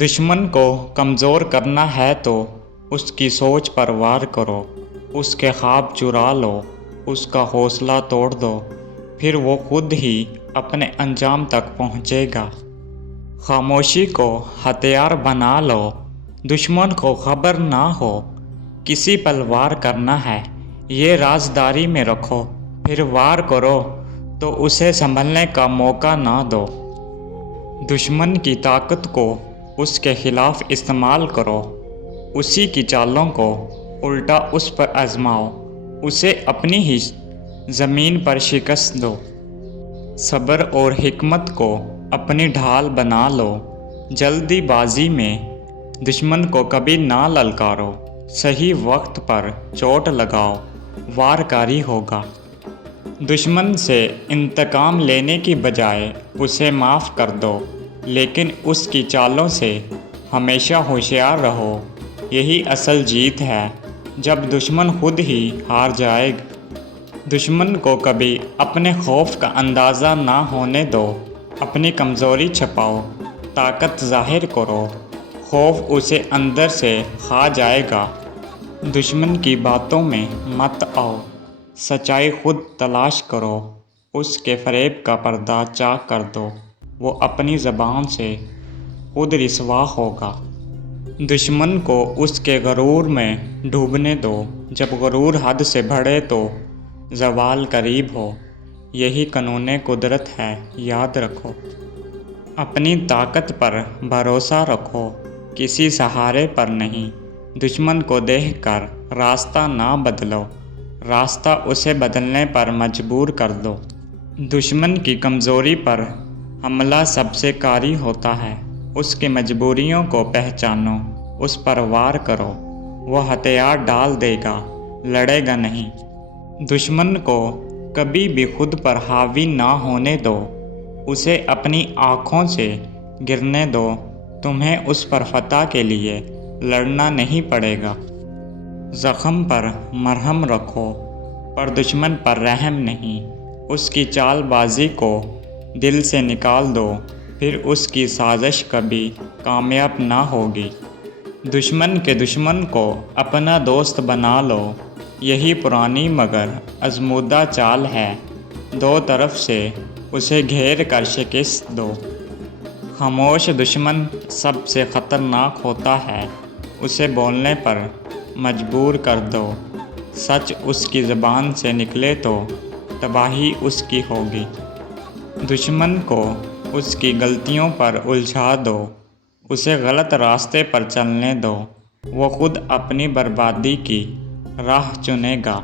دشمن کو کمزور کرنا ہے تو اس کی سوچ پر وار کرو، اس کے خواب چرا لو، اس کا حوصلہ توڑ دو، پھر وہ خود ہی اپنے انجام تک پہنچے گا۔ خاموشی کو ہتھیار بنا لو، دشمن کو خبر نہ ہو کسی پل وار کرنا ہے، یہ رازداری میں رکھو، پھر وار کرو تو اسے سنبھلنے کا موقع نہ دو۔ دشمن کی طاقت کو اس کے خلاف استعمال کرو، اسی کی چالوں کو الٹا اس پر آزماؤ، اسے اپنی ہی زمین پر شکست دو۔ صبر اور حکمت کو اپنی ڈھال بنا لو، جلدی بازی میں دشمن کو کبھی نہ للکارو، صحیح وقت پر چوٹ لگاؤ، وار کاری ہوگا۔ دشمن سے انتقام لینے کی بجائے اسے معاف کر دو، لیکن اس کی چالوں سے ہمیشہ ہوشیار رہو، یہی اصل جیت ہے، جب دشمن خود ہی ہار جائے گا۔ دشمن کو کبھی اپنے خوف کا اندازہ نہ ہونے دو، اپنی کمزوری چھپاؤ، طاقت ظاہر کرو، خوف اسے اندر سے کھا جائے گا۔ دشمن کی باتوں میں مت آؤ، سچائی خود تلاش کرو، اس کے فریب کا پردہ چاک کر دو، وہ اپنی زبان سے خود رسوا ہوگا۔ دشمن کو اس کے غرور میں ڈوبنے دو، جب غرور حد سے بڑھے تو زوال قریب ہو، یہی قانون قدرت ہے، یاد رکھو۔ اپنی طاقت پر بھروسہ رکھو، کسی سہارے پر نہیں۔ دشمن کو دیکھ کر راستہ نہ بدلو، راستہ اسے بدلنے پر مجبور کر دو۔ دشمن کی کمزوری پر حملہ سب سے کاری ہوتا ہے، اس کی مجبوریوں کو پہچانو، اس پر وار کرو، وہ ہتھیار ڈال دے گا، لڑے گا نہیں۔ دشمن کو کبھی بھی خود پر حاوی نہ ہونے دو، اسے اپنی آنکھوں سے گرنے دو، تمہیں اس پر فتح کے لیے لڑنا نہیں پڑے گا۔ زخم پر مرہم رکھو، پر دشمن پر رحم نہیں، اس کی چال بازی کو دل سے نکال دو، پھر اس کی سازش کبھی کامیاب نہ ہوگی۔ دشمن کے دشمن کو اپنا دوست بنا لو، یہی پرانی مگر آزمودہ چال ہے، دو طرف سے اسے گھیر کر شکست دو۔ خاموش دشمن سب سے خطرناک ہوتا ہے، اسے بولنے پر مجبور کر دو، سچ اس کی زبان سے نکلے تو تباہی اس کی ہوگی۔ دشمن کو اس کی غلطیوں پر الجھا دو، اسے غلط راستے پر چلنے دو، وہ خود اپنی بربادی کی راہ چنے گا۔